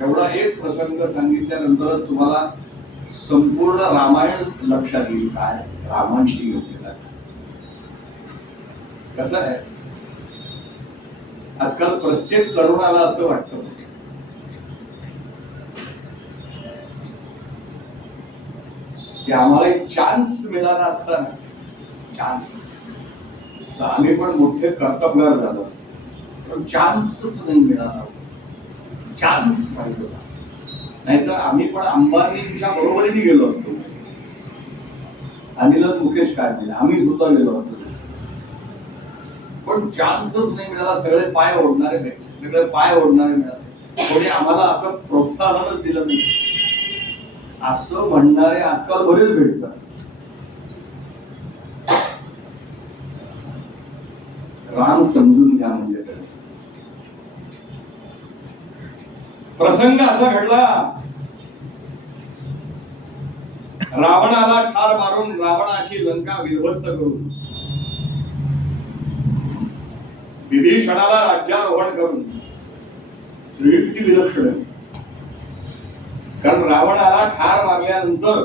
तेवढा एक प्रसंग सांगितल्यानंतरच तुम्हाला संपूर्ण रामायण लक्षात येईल. काय? रामांशी योग्यता. कसं आहे? आजकाल प्रत्येक तरुणाला असं वाटतं. की आम्हाला एक चान्स मिळाला असता ना चान्स तर आम्ही पण मोठे कर्तबगार झालो पण चान्सच नाही मिळाला. चान्स पाहिजे होता. नाहीतर आम्ही पण अंबानीच्या बरोबरीने गेलो असतो. अनिल मुकेश काढले आम्ही सुद्धा गेलो असतो. पण चान्सच नाही मिळाला सगळे पाय ओढणारे भेटले सगळे पाय ओढणारे मिळाले. कोणी आम्हाला असं प्रोत्साहनच दिलं नाही. असं म्हणणारे आजकाल बरेच भेटतात. राम समजून घ्या म्हणजे काय. प्रसंग असा घडला. रावणाला ठार मारून रावणाची लंका विध्वस्त करून विभीषणाला राज्यारोहण करून किती विलक्षण. आहे कारण रावणाला ठार मारल्यानंतर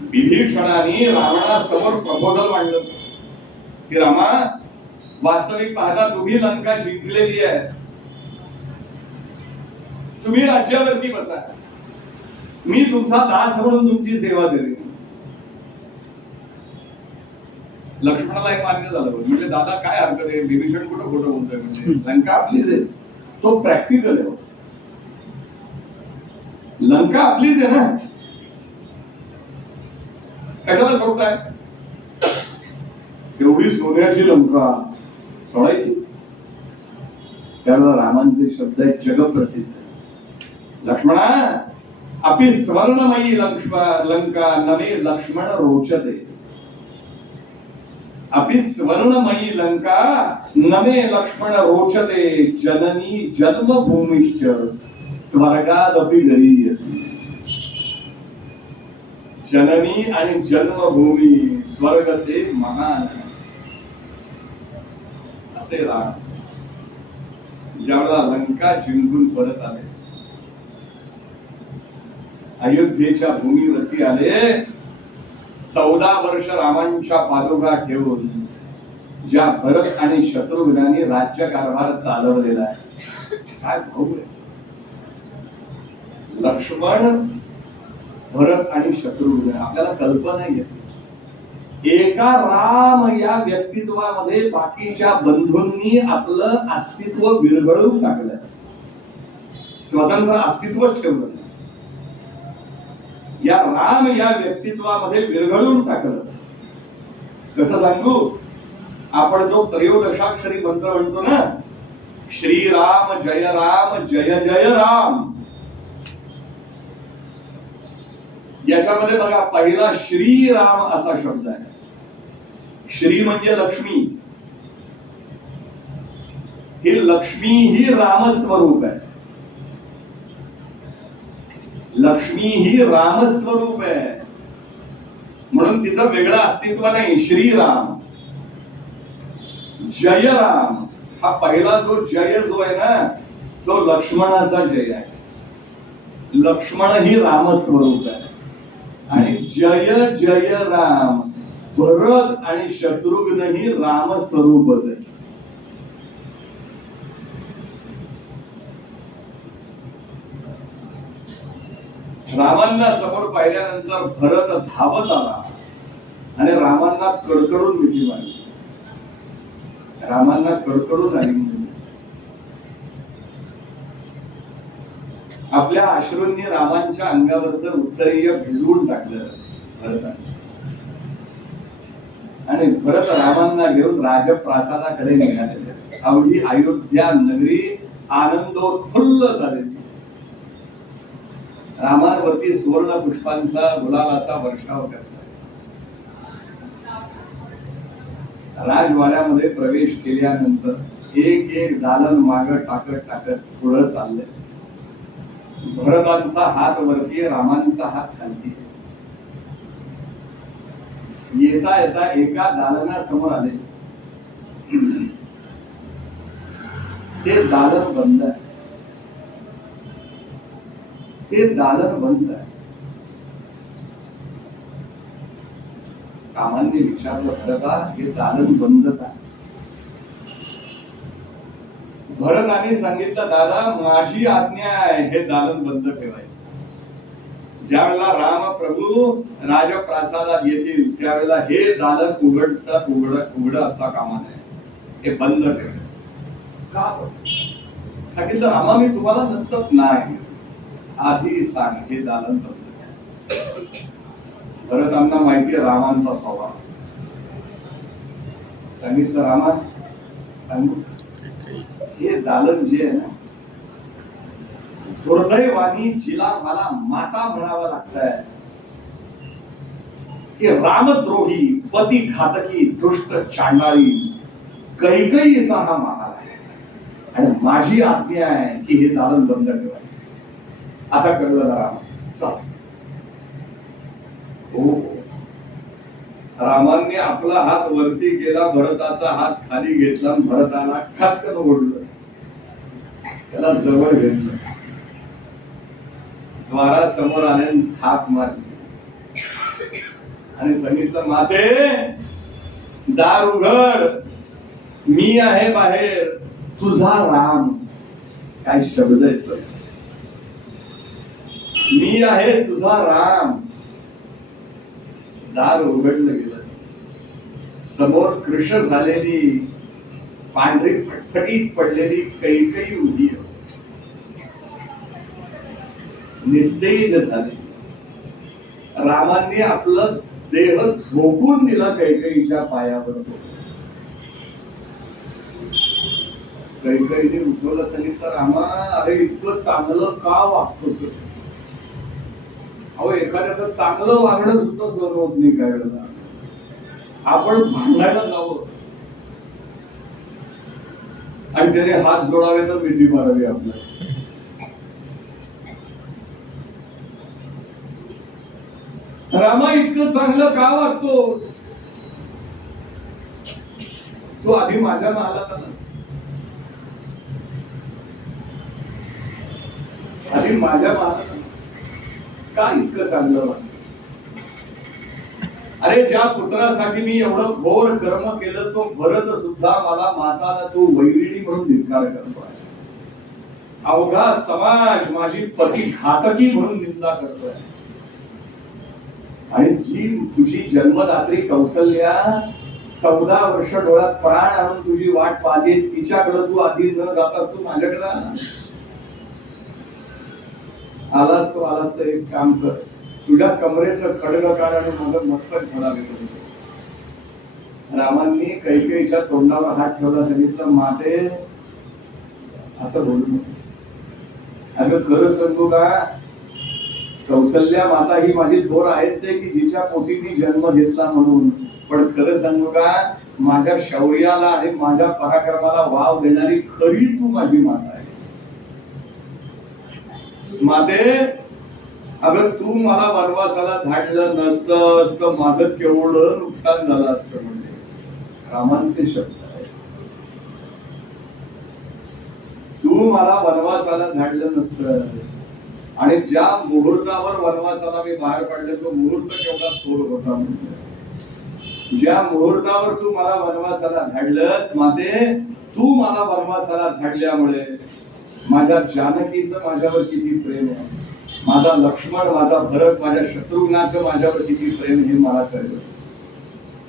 विभीषणाने रावणासमोर प्रपोजल मांडलं. की रामा वास्तविक पाहता तुम्ही लंका जिंकलेली आहे. तुम्ही राज्यावरती बसा. मी तुमचा दास म्हणून तुमची सेवा करेन लक्ष्मणाला हे मान्य झालं म्हणजे दादा काय हरकत आहे? विभीषण कुठं खोटं बोलतोय म्हणजे? लंका आपलीच आहे. तो प्रॅक्टिकल आहे लंका आपलीच आहे ना? कशाला सोडताय? एवढी सोन्याची लंका सोडायची. त्याला रामांचे शब्द आहेत जगप्रसिद्ध. लक्ष्मणा अपि स्वर्णमयी लक्ष्म लंका नवे लक्ष्मण रोचते अपि स्वर्णमयी लंका नवे लक्ष्मण रोचते जननी जन्मभूमिश्च स्वर्गादपि गरीयसी जननी आणि जन्मभूमी स्वर्ग से महान असे राम ज्यावेळेला लंका जिंकून परत आले अयोध्येच्या भूमीवरती आले चौदा वर्ष रामांच्या पादुका ठेवून ज्या भरत आणि शत्रुघ्नाने राज्यकारभार चालवलेला आहे. काय भाऊ लक्ष्मण भरत आणि शत्रुघ्न आपल्याला कल्पना येत एका राम या व्यक्तित्वामध्ये बाकीच्या बंधूंनी आपलं अस्तित्व विरघळून टाकलं. स्वतंत्र अस्तित्वच ठेवलं या राम या व्यक्तित्वामध्ये विरघळून टाकलं. कसं सांगू? आपण जो त्रयोदशाक्षरी मंत्र म्हणतो ना श्रीराम जय राम जय जय राम. याच्यामध्ये बघा पहिला श्रीराम असा शब्द आहे. श्री म्हणजे लक्ष्मी. ही लक्ष्मी ही रामस्वरूप आहे. लक्ष्मी ही रामस्वरूप आहे. म्हणून तिचं वेगळं अस्तित्व नाही श्रीराम. जय राम. हा पहिला जो जय जो आहे ना तो लक्ष्मणाचा जय आहे. लक्ष्मण ही रामस्वरूप आहे. आणि जय जय राम. भरत आणि शत्रुघ्न ही रामस्वरूपच आहे. रामांना समोर पाहिल्यानंतर भरत धावत आला आणि रामांना कडकडून मिठी मारली रामांना कडकडून आली आपल्या अश्रूंनी रामांच्या अंगावरच उत्तरीय भिजवून टाकलं भरताने आणि भरत रामांना घेऊन राजप्रासादाकडे निघाले. अवघी अयोध्या नगरी आनंदोत्फुल्ल झालेली. रामांवरती सुवर्ण पुष्पांचा गुलालाचा वर्षाव करतात. राजवाड्यामध्ये प्रवेश केल्यानंतर एक एक दालन माग टाकत टाकत पुढं चाललंय. भरतांचा हात वरती रामांचा हात खालती. येता येता एका दालनासमोर आले. ते दालन बंद आहे. ते दालन बंद आहे. कामांनी विचारलं खरं का? हे दालन बंद का भरताने सांगितलं दादा माझी आज्ञा आहे. हे दालन बंद ठेवायचं. ज्यावेळेला राम प्रभू राजप्रासादात येतील त्यावेळेला हे दालन उघडता उघड उघड असता कामा नये. हे बंद ठेव. का सांगितलं रामा मी तुम्हाला नंतर नाही. आधी सांग हे दालन भरतांना माहिती आहे रामांचा स्वभाव. सांगितलं रामा? सांगू? हे दालन जे आहे ना दुर्दैवानी जिला मला माता म्हणावं लागतंय. की रामद्रोही पती घातकी दुष्ट चांडाळी कैकईचा हा महाल आहे. आणि माझी आज्ञा आहे की हे दालन बंद ठेव. आता कळलं ना राम. चल. हो. रामांनी आपला हात वरती केला भरताचा हात खाली घेतला भरताला खसकन ओढलं. त्याला जवळ घेतलं. द्वारा समोर आले आणि थाप मारली. आणि सांगितलं माते दार उघड. मी आहे बाहेर. तुझा राम. काय शब्द आहेत मी आहे तुझा राम. दार उघडलं गेलं. समोर कृष झालेली पांढरी फटफटीत पडलेली कैकई उभी निस्तेज झाले. रामांनी आपलं देह झोकून दिला कैकईच्या पायावर. कैकईने उठवलं सांगितलं रामा अरे इतकं चांगलं का वागतोस अहो एखाद्याचं चांगलं वागणं सुद्धा सहन होत नाही काय वेळेला. आपण भांडायला जावं. आणि त्याने हात जोडावे तर मिठी मारावी आपल्याला. रामा इतकं चांगलं का वागतोस? तू आधी माझ्या मालातच आलास. आधी माझ्या माला का इतकं चांगलं वाटत अरे ज्या पुत्रासाठी मी एवढं घोर कर्म केलं तो भरत सुद्धा मला माताला तू वैरिणी म्हणून धिक्कार करतोय अवघा समाज माझी पती घातकी म्हणून निंदा करतोय आणि जी तुझी जन्मदात्री कौशल्या चौदा वर्ष डोळ्यात प्राण आणून तुझी वाट पाहते तिच्याकडे तू आधी न जातास तू माझ्याकडे आलास तो आलास तर एक काम कर. तुझ्या कमरेचं खडग काढ आणि माझं मस्तक घडावे रामांनी कैकेयीच्या तोंडावर हात ठेवला सांगितलं माते असं बोलू नकोस. अगं खरं सांगू का? कौशल्या माता ही माझी थोर आहेच आहे की जिच्या पोटी मी जन्म घेतला म्हणून. पण खरं सांगू का? माझ्या शौर्याला आणि माझ्या पराक्रमाला वाव देणारी खरी तू माझी माता आहे. माते अगं तू मला वनवासाला धाडलं नसतं तर माझं केवढं नुकसान झालं असतं म्हणजे. रामांचे शब्द तू मला वनवासाला धाडलं नसतं. आणि ज्या मुहूर्तावर वनवासाला मी बाहेर पडले तो मुहूर्त केवढा थोर होता म्हणजे. ज्या मुहूर्तावर तू मला वनवासाला धाडलंस माते तू मला वनवासाला धाडल्यामुळे माझ्या जानकीचं माझ्यावर किती प्रेम आहे. माझा लक्ष्मण माझा भरत माझ्या शत्रुघ्नाचं माझ्यावर किती प्रेम हे मला कळलं.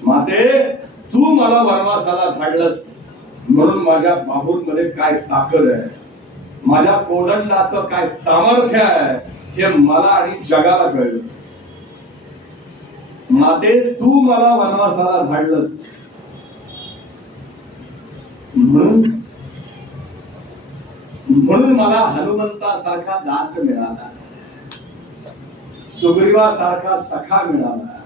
माते तू मला वनवासाला धाडलंस. म्हणून माझ्या बाहूंमध्ये काय ताकद आहे? माझ्या कोदंडाचं काय सामर्थ्य आहे? हे मला आणि जगाला कळलं. माते तू मला वनवासाला धाडलंस. म्हणून म्हणून मला हनुमंतासारखा दास मिळाला. सुग्रीवासारखा सखा मिळाला.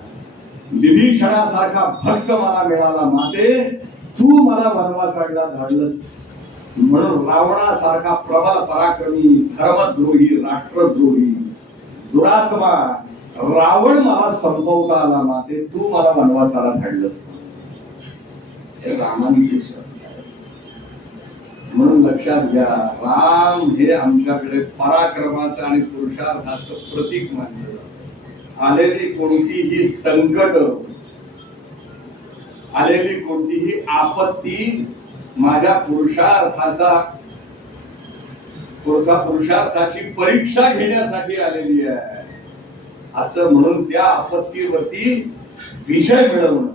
विभीषणासारखा भक्त मला मिळाला. माते तू मला वनवासाला धाडलंस म्हणून रावणासारखा प्रबल पराक्रमी धर्मद्रोही राष्ट्रद्रोही दुरात्मा रावण मला संपवता आला. माते तू मला वनवासाला धाडलंस हे रामांचे शब्द. म्हणून लक्षात घ्या राम हे आमच्याकडे पराक्रमाचं आणि पुरुषार्थाचं प्रतीक मानले आलेली कोणतीही संकट आलेली कोणतीही आपत्ती माझ्या पुरुषार्थाचा पुरुषार्थाची परीक्षा घेण्यासाठी आलेली आहे. असं म्हणून त्या आपत्तीवरती विजय मिळवणं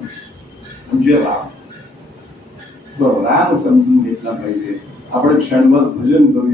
म्हणजे राम. तो राम समजून घेतला पाहिजे. आपण क्षणभर भजन करूया.